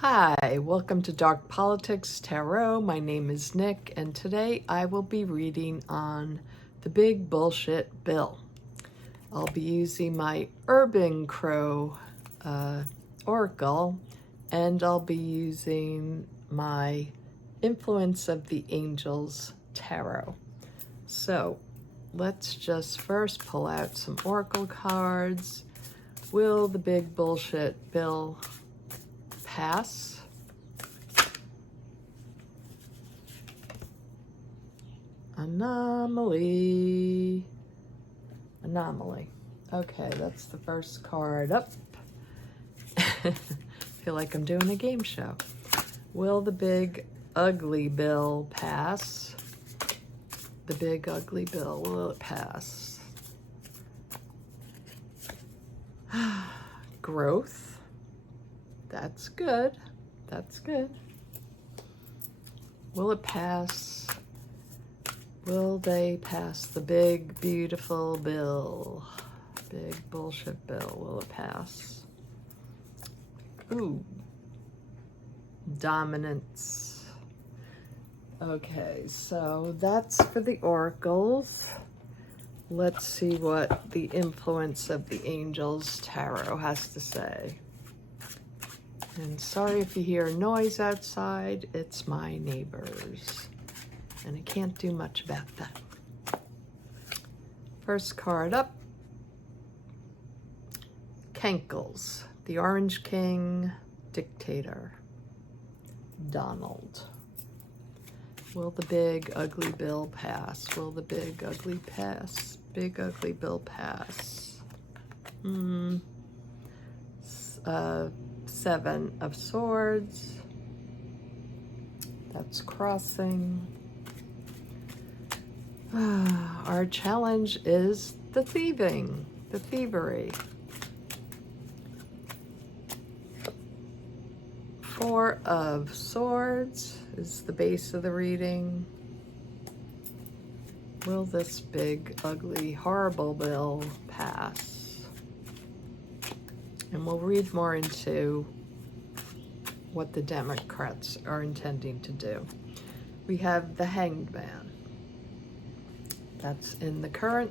Hi, welcome to Dark Politics Tarot. My name is Nick, and today I will be reading on the Big Bullshit Bill. I'll be using my Urban Crow Oracle, and I'll be using my Influence of the Angels Tarot. So let's just first pull out some Oracle cards. Will the Big Bullshit Bill pass? Anomaly. Okay, that's the first card up. Feel like I'm doing a game show. Will the Big Ugly Bill pass? The Big Ugly Bill, will it pass? Growth. That's good. That's good. Will it pass? Will they pass the big, beautiful bill? Big bullshit bill. Will it pass? Ooh. Dominance. Okay, so that's for the oracles. Let's see what the Influence of the Angels Tarot has to say. And sorry if you hear noise outside, it's my neighbors. And I can't do much about that. First card up. Cankles, the Orange King, Dictator, Donald. Will the Big Ugly Bill pass? Will the Big Ugly pass? Big Ugly Bill pass? Seven of Swords. That's crossing. Our challenge is the thieving, the thievery. Four of Swords is the base of the reading. Will this big, ugly, horrible bill pass? And we'll read more into what the Democrats are intending to do. We have the Hanged Man. That's in the current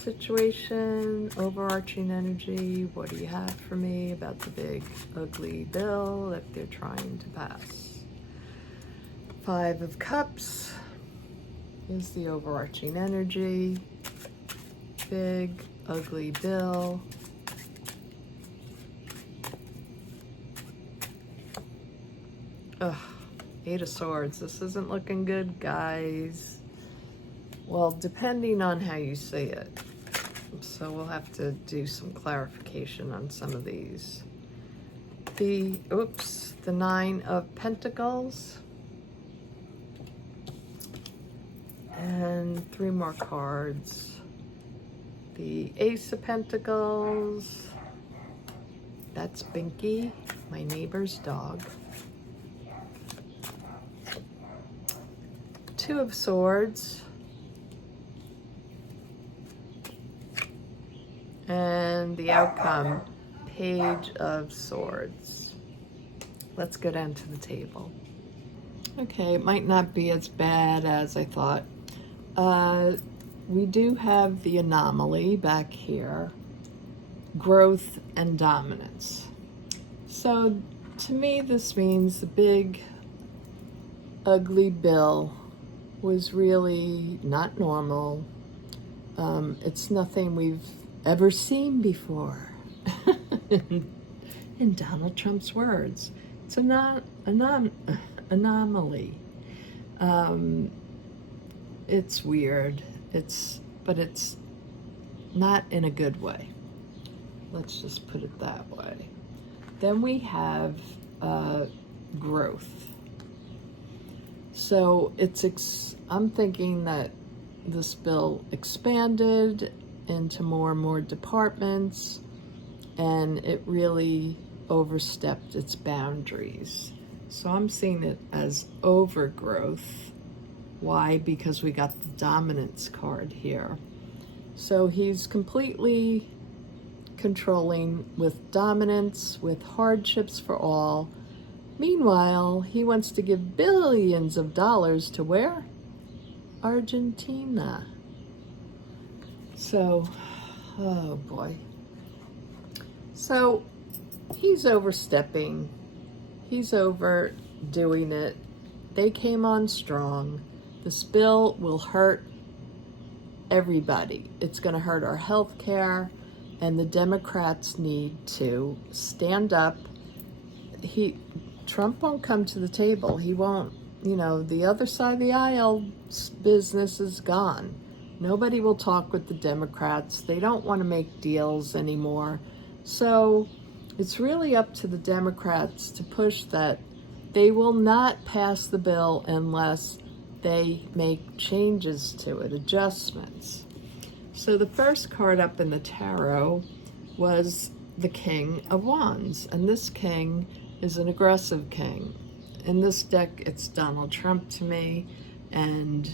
situation, overarching energy. What do you have for me about the big ugly bill that they're trying to pass? Five of Cups is the overarching energy. Big ugly bill. Ugh, Eight of Swords. This isn't looking good, guys. Well, depending on how you see it. So we'll have to do some clarification on some of these. The Nine of Pentacles. And three more cards. The Ace of Pentacles. That's Binky, my neighbor's dog. Two of Swords. And the outcome, Page of Swords. Let's go down to the table. Okay, it might not be as bad as I thought. We do have the anomaly back here, growth and dominance. So to me, this means the big ugly bill was really not normal. It's nothing we've ever seen before. In Donald Trump's words, it's an anomaly. It's weird. But it's not in a good way. Let's just put it that way. Then we have growth. So I'm thinking that this bill expanded into more and more departments, and it really overstepped its boundaries. So I'm seeing it as overgrowth. Why? Because we got the dominance card here. So he's completely controlling with dominance, with hardships for all, Meanwhile, he wants to give billions of dollars to where? Argentina. So, oh boy. So, he's overstepping. He's overdoing it. They came on strong. This bill will hurt everybody. It's going to hurt our health care, and the Democrats need to stand up. Trump won't come to the table. He won't, the other side of the aisle business is gone. Nobody will talk with the Democrats. They don't want to make deals anymore. So it's really up to the Democrats to push that. They will not pass the bill unless they make changes to it, adjustments. So the first card up in the tarot was the King of Wands, and this king is an aggressive king. In this deck, it's Donald Trump to me, and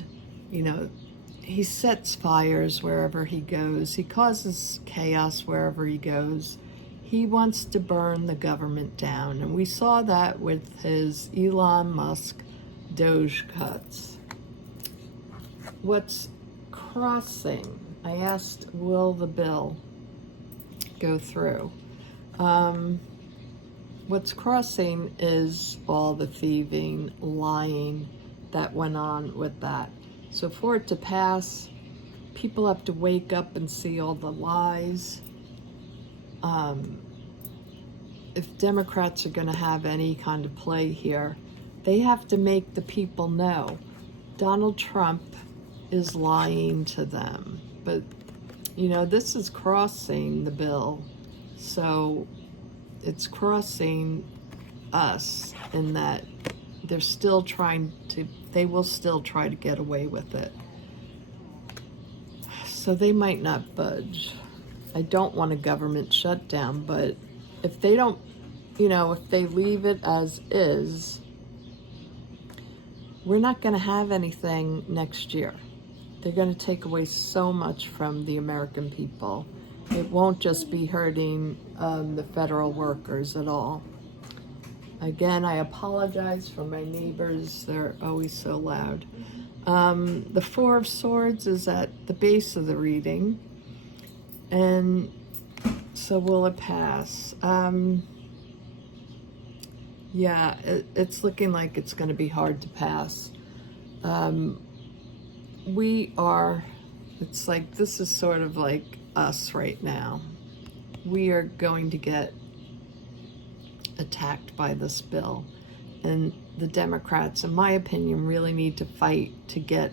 he sets fires wherever he goes. He causes chaos wherever he goes. He wants to burn the government down, and we saw that with his Elon Musk Doge cuts. What's crossing? I asked, will the bill go through? What's crossing is all the thieving, lying that went on with that. So for it to pass, people have to wake up and see all the lies. If Democrats are going to have any kind of play here, they have to make the people know Donald Trump is lying to them. But, this is crossing the bill. So it's crossing us in that they will still try to get away with it. So they might not budge. I don't want a government shutdown, but if they don't, if they leave it as is, we're not going to have anything next year. They're going to take away so much from the American people. It won't just be hurting the federal workers at all. Again, I apologize for my neighbors. They're always so loud. The Four of Swords is at the base of the reading. And so will it pass? Yeah, it's looking like it's going to be hard to pass. It's like, this is sort of like us right now. We are going to get attacked by this bill. And the Democrats, in my opinion, really need to fight to get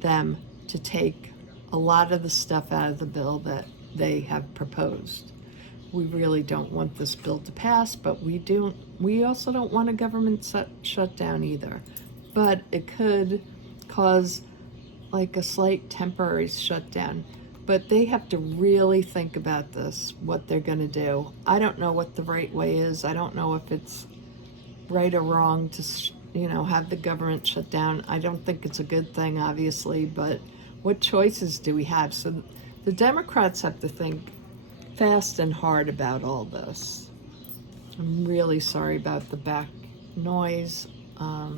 them to take a lot of the stuff out of the bill that they have proposed. We really don't want this bill to pass, but we also don't want a government shutdown either. But it could cause like a slight temporary shutdown. But they have to really think about this, what they're going to do. I don't know what the right way is. I don't know if it's right or wrong to, have the government shut down. I don't think it's a good thing, obviously, but what choices do we have? So the Democrats have to think fast and hard about all this. I'm really sorry about the back noise. I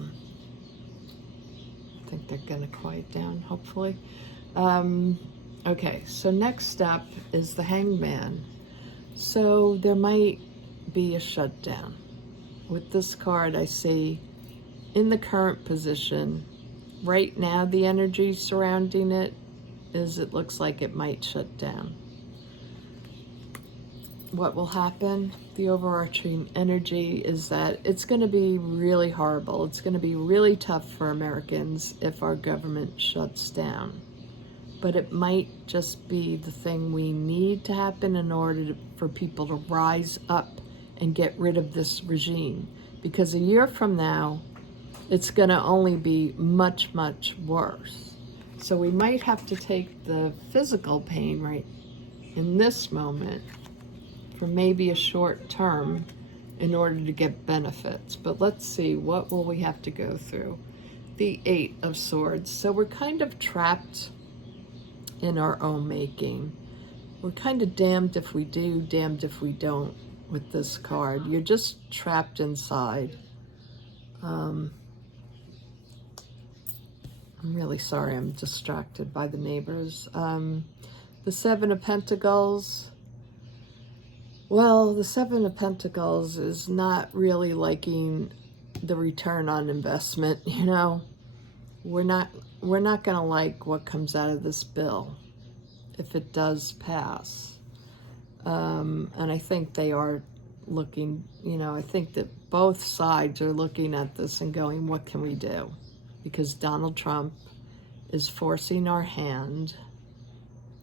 think they're going to quiet down, hopefully. Okay, so next up is the Hangman. So there might be a shutdown. With this card, I see in the current position, right now the energy surrounding it looks like it might shut down. What will happen? The overarching energy is that it's going to be really horrible. It's going to be really tough for Americans if our government shuts down. But it might just be the thing we need to happen in order for people to rise up and get rid of this regime. Because a year from now, it's going to only be much, much worse. So we might have to take the physical pain right in this moment for maybe a short term in order to get benefits. But let's see, what will we have to go through? The Eight of Swords. So we're kind of trapped in our own making. We're kind of damned if we do, damned if we don't with this card. You're just trapped inside. I'm really sorry, I'm distracted by the neighbors. The Seven of Pentacles. Well, the Seven of Pentacles is not really liking the return on investment, you know. We're not going to like what comes out of this bill if it does pass. And I think they are looking, you know, I think that both sides are looking at this and going, what can we do? Because Donald Trump is forcing our hand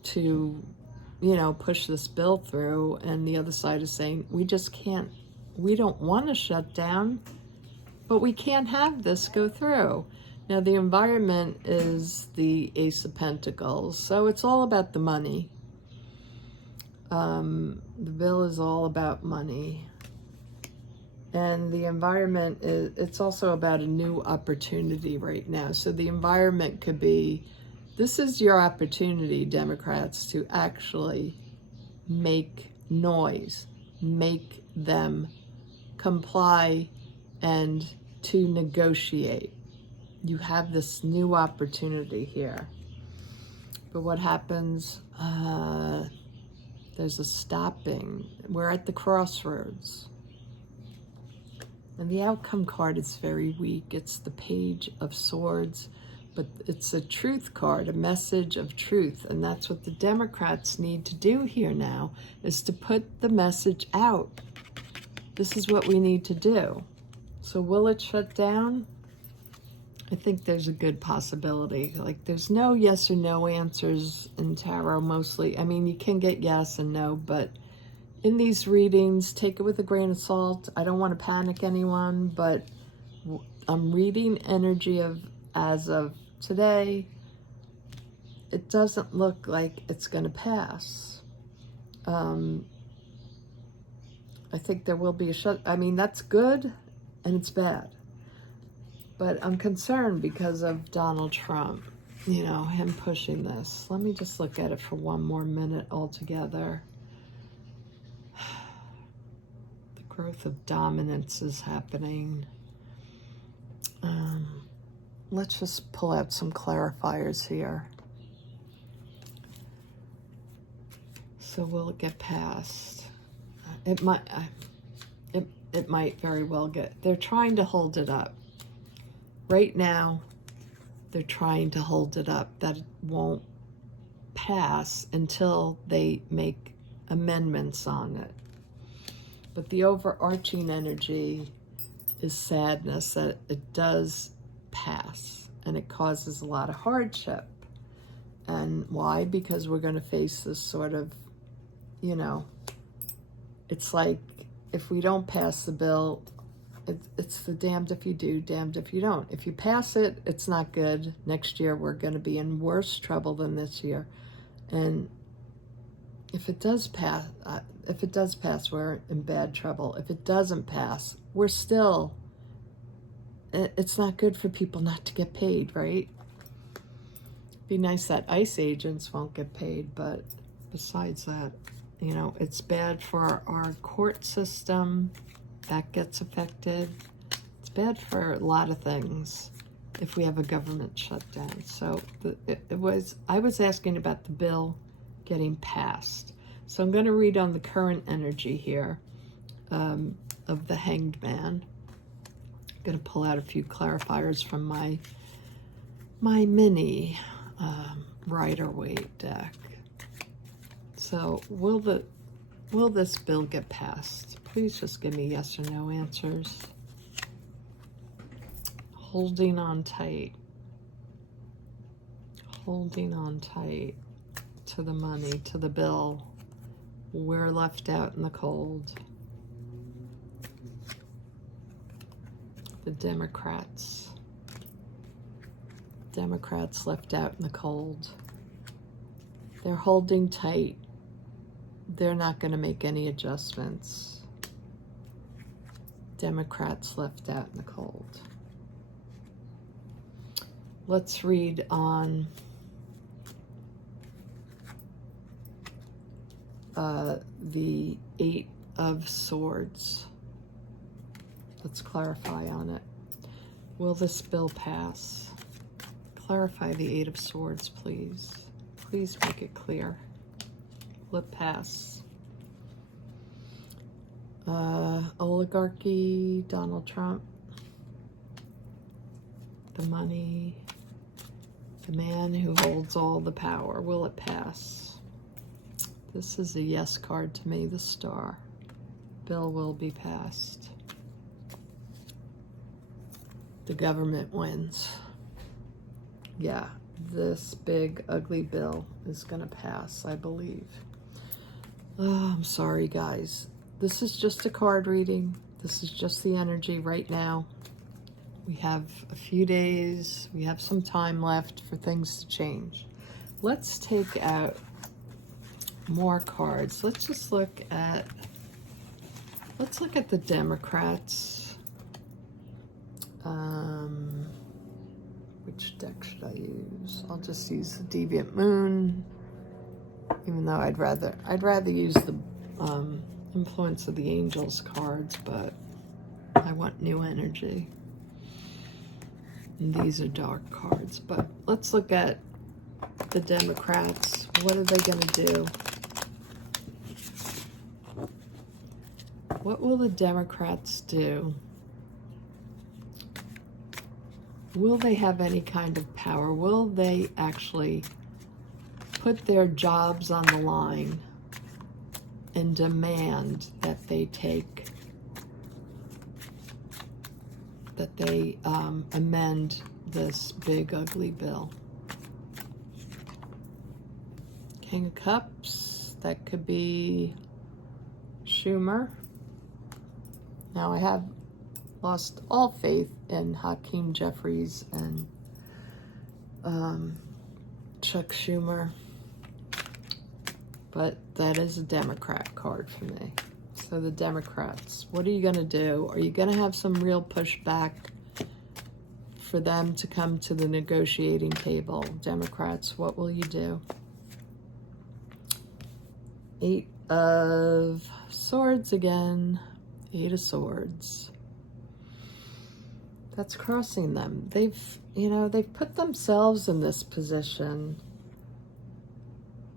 to, you know, push this bill through, and the other side is saying, we just can't, we don't want to shut down, but we can't have this go through. Now, the environment is the Ace of Pentacles, so it's all about the money. The bill is all about money. And the environment is, it's also about a new opportunity right now. So the environment could be, this is your opportunity, Democrats, to actually make noise, make them comply, and to negotiate. You have this new opportunity here. But what happens? There's a stopping. We're at the crossroads. And the outcome card is very weak. It's the Page of Swords, but it's a truth card, a message of truth. And that's what the Democrats need to do here now, is to put the message out. This is what we need to do. So will it shut down? I think there's a good possibility. Like, there's no yes or no answers in tarot mostly. I mean, you can get yes and no, but in these readings, take it with a grain of salt. I don't want to panic anyone, but I'm reading energy of, as of today, it doesn't look like it's going to pass. I think there will be a shut. I mean, that's good and it's bad. But I'm concerned because of Donald Trump, you know, him pushing this. Let me just look at it for one more minute altogether. The growth of dominance is happening. Let's just pull out some clarifiers here. So will it get passed? It might. It might very well get. They're trying to hold it up. Right now, they're trying to hold it up, that it won't pass until they make amendments on it. But the overarching energy is sadness that it does pass, and it causes a lot of hardship. And why? Because we're going to face this sort of, you know, it's like if we don't pass the bill, it's the damned if you do, damned if you don't. If you pass it, it's not good. Next year, we're going to be in worse trouble than this year. And if it does pass, we're in bad trouble. If it doesn't pass, we're still, it's not good for people not to get paid, right? Be nice that ICE agents won't get paid, but besides that, you know, it's bad for our court system. That gets affected. It's bad for a lot of things if we have a government shutdown. So I was asking about the bill getting passed. So I'm going to read on the current energy here of the Hanged Man. I'm going to pull out a few clarifiers from my mini Rider-Waite deck. So will this bill get passed? Please just give me yes or no answers. Holding on tight. Holding on tight to the money, to the bill. We're left out in the cold. The Democrats. Democrats left out in the cold. They're holding tight. They're not going to make any adjustments. Democrats left out in the cold. Let's read on the Eight of Swords. Let's clarify on it. Will this bill pass? Clarify the Eight of Swords, please. Please make it clear. Will it pass? Oligarchy, Donald Trump, the money, the man who holds all the power. Will it pass? This is a yes card to me, the Star. Bill will be passed. The government wins. Yeah, this big, ugly bill is going to pass, I believe. Oh, I'm sorry, guys. This is just a card reading. This is just the energy right now. We have a few days. We have some time left for things to change. Let's take out more cards. Let's just look at the Democrats. Which deck should I use? I'll just use the Deviant Moon, even though I'd rather use the Influence of the Angels cards, but I want new energy. And these are dark cards, but let's look at the Democrats. What are they going to do? What will the Democrats do? Will they have any kind of power? Will they actually put their jobs on the line and demand that they amend this big ugly bill? King of Cups, that could be Schumer. Now I have lost all faith in Hakeem Jeffries and Chuck Schumer, but that is a Democrat card for me. So the Democrats, what are you going to do? Are you going to have some real pushback for them to come to the negotiating table? Democrats, what will you do? Eight of Swords again. Eight of Swords. That's crossing them. They've put themselves in this position,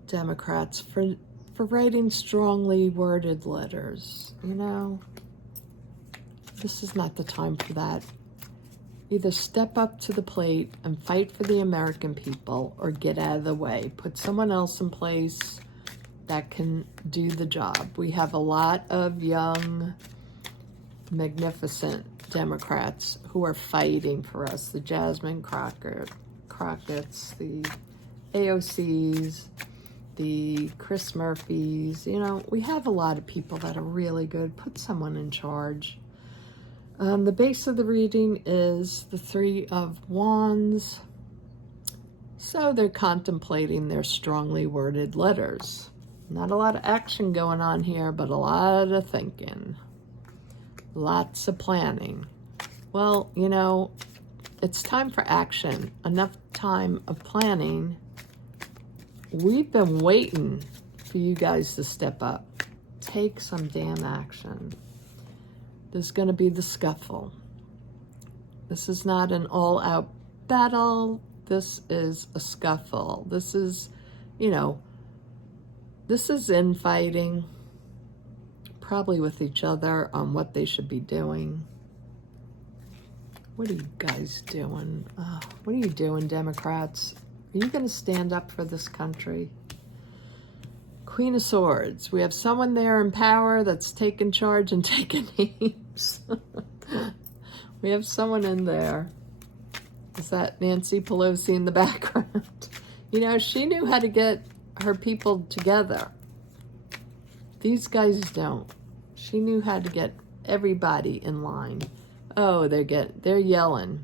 Democrats, for writing strongly worded letters. This is not the time for that. Either step up to the plate and fight for the American people, or get out of the way. Put someone else in place that can do the job. We have a lot of young, magnificent Democrats who are fighting for us. The Jasmine Crockett's, the AOCs, the Chris Murphys. We have a lot of people that are really good. Put someone in charge. The base of the reading is the Three of Wands. So they're contemplating their strongly worded letters. Not a lot of action going on here, but a lot of thinking. Lots of planning. Well, it's time for action. Enough time of planning. We've been waiting for you guys to step up. Take some damn action. There's going to be the scuffle. This is not an all-out battle. This is a scuffle. This is infighting. Probably with each other on what they should be doing. What are you guys doing? What are you doing, Democrats? Are you going to stand up for this country? Queen of Swords. We have someone there in power that's taking charge and taking names. We have someone in there. Is that Nancy Pelosi in the background? She knew how to get her people together. These guys don't. She knew how to get everybody in line. Oh, they're yelling.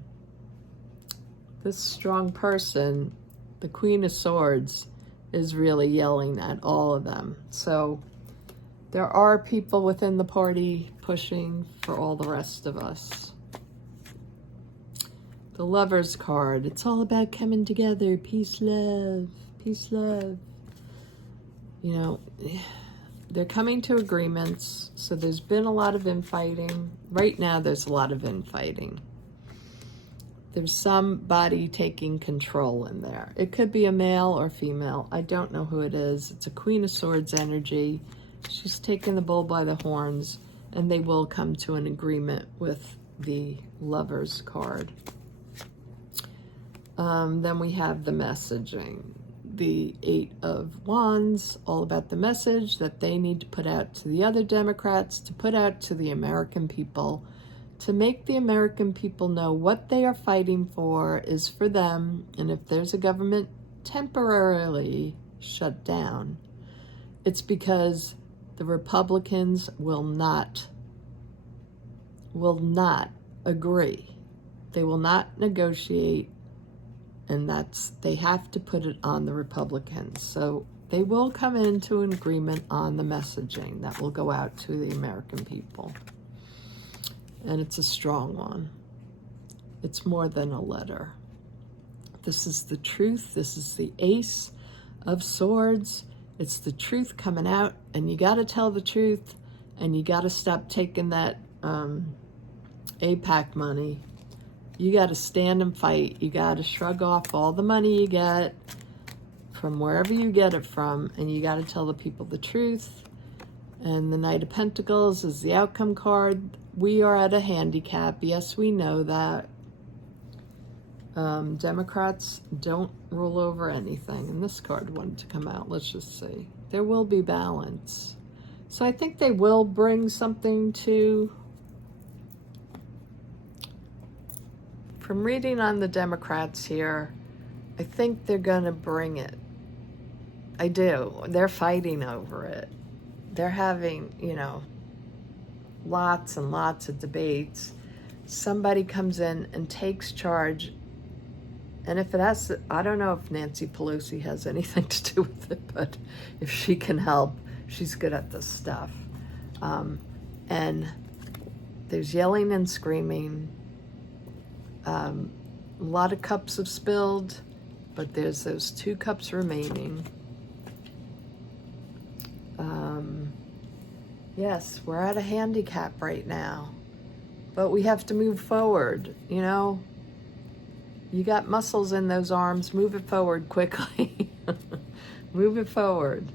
This strong person, the Queen of Swords, is really yelling at all of them. So there are people within the party pushing for all the rest of us. The Lovers card. It's all about coming together. Peace, love. Peace, love. They're coming to agreements, so there's been a lot of infighting. Right now, there's a lot of infighting. There's somebody taking control in there. It could be a male or female. I don't know who it is. It's a Queen of Swords energy. She's taking the bull by the horns, and they will come to an agreement with the Lovers card. Then we have the messaging. The Eight of Wands, all about the message that they need to put out to the other Democrats, to put out to the American people, to make the American people know what they are fighting for is for them. And if there's a government temporarily shut down, it's because the Republicans will not agree. They will not negotiate, and they have to put it on the Republicans. So they will come into an agreement on the messaging that will go out to the American people. And it's a strong one. It's more than a letter. This is the truth. This is the Ace of Swords. It's the truth coming out, and you got to tell the truth, and you got to stop taking that AIPAC money. You got to stand and fight. You got to shrug off all the money you get from wherever you get it from, and you got to tell the people the truth. And the Knight of Pentacles is the outcome card. We are at a handicap. Yes, we know that. Democrats don't rule over anything. And this card wanted to come out. Let's just see. There will be balance. So I think they will bring something to... From reading on the Democrats here, I think they're going to bring it. I do. They're fighting over it. They're having, lots and lots of debates. Somebody comes in and takes charge. And if it has, I don't know if Nancy Pelosi has anything to do with it, but if she can help, she's good at this stuff. And there's yelling and screaming. A lot of cups have spilled, but there's those 2 cups remaining. Yes, we're at a handicap right now, but we have to move forward. You got muscles in those arms. Move it forward quickly. Move it forward.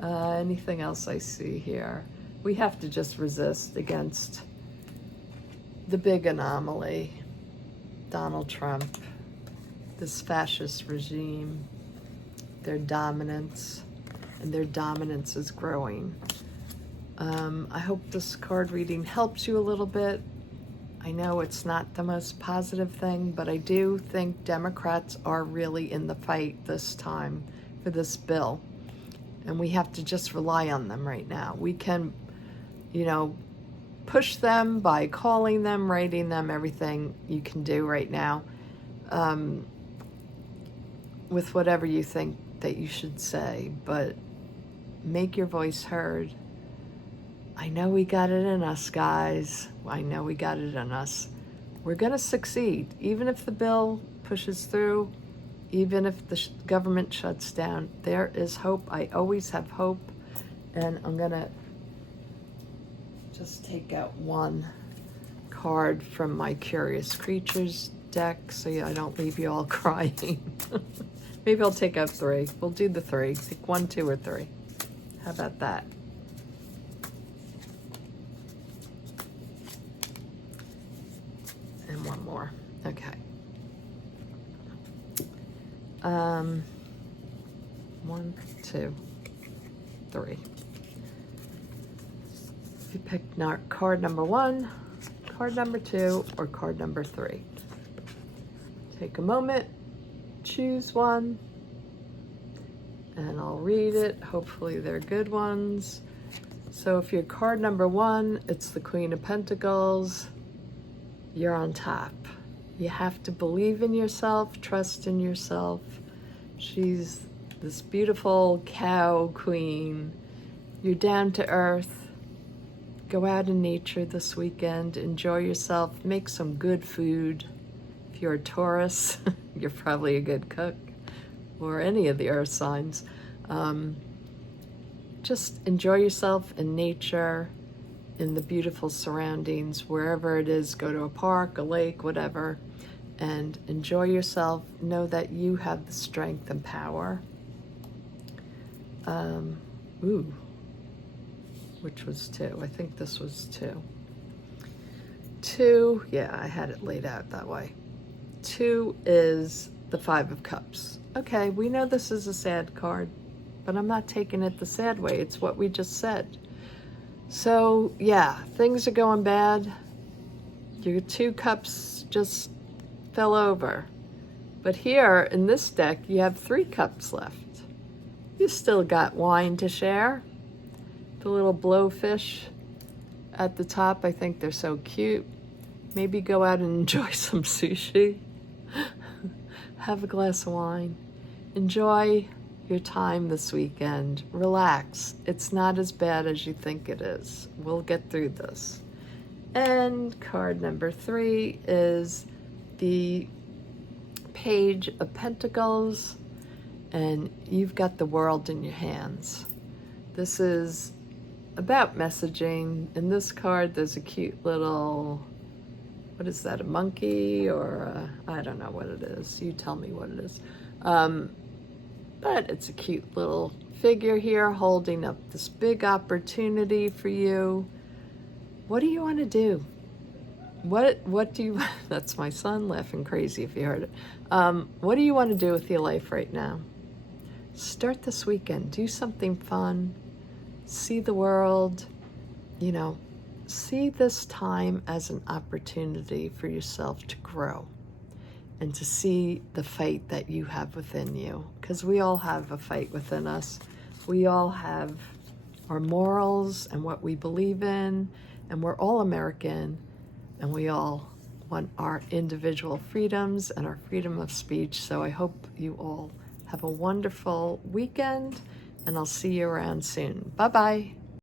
Anything else I see here? We have to just resist against the big anomaly. Donald Trump, this fascist regime, their dominance, and their dominance is growing. I hope this card reading helps you a little bit. I know it's not the most positive thing, but I do think Democrats are really in the fight this time for this bill. And we have to just rely on them right now. We can, push them by calling them, writing them, everything you can do right now, with whatever you think that you should say, but make your voice heard. I know we got it in us, guys. I know we got it in us. We're going to succeed, even if the bill pushes through, even if the government shuts down. There is hope. I always have hope, and I'm going to just take out 1 card from my Curious Creatures deck so I don't leave you all crying. Maybe I'll take out 3. We'll do the 3. Take 1, 2, or 3. How about that? And 1 more. Okay. 1, 2, 3. You pick card number 1, card number 2, or card number 3. Take a moment, choose one, and I'll read it. Hopefully they're good ones. So if you're card number 1, it's the Queen of Pentacles. You're on top. You have to believe in yourself, trust in yourself. She's this beautiful cow queen. You're down to earth. Go out in nature this weekend, enjoy yourself, make some good food. If you're a Taurus, you're probably a good cook, or any of the earth signs. Just enjoy yourself in nature, in the beautiful surroundings, wherever it is. Go to a park, a lake, whatever. and enjoy yourself. Know that you have the strength and power. Ooh, which was 2. I think this was 2. 2, yeah, I had it laid out that way. 2 is the 5 of Cups. Okay, we know this is a sad card, but I'm not taking it the sad way. It's what we just said. So, yeah, things are going bad. Your 2 cups just fell over. But here, in this deck, you have 3 cups left. You still got wine to share. The little blowfish at the top, I think they're so cute. Maybe go out and enjoy some sushi. Have a glass of wine. Enjoy your time this weekend. Relax. It's not as bad as you think it is. We'll get through this. And card number 3 is the Page of Pentacles, and you've got the world in your hands. This is about messaging. In this card, there's a cute little, what is that, a monkey or I don't know what it is. You tell me what it is. But it's a cute little figure here holding up this big opportunity for you. What do you want to do? What do you, that's my son laughing crazy if you heard it. What do you want to do with your life right now? Start this weekend. Do something fun. See the world. You know, see this time as an opportunity for yourself to grow and to see the fight that you have within you. Because we all have a fight within us. We all have our morals and what we believe in, and we're all American, and we all want our individual freedoms and our freedom of speech. So I hope you all have a wonderful weekend, and I'll see you around soon. Bye-bye.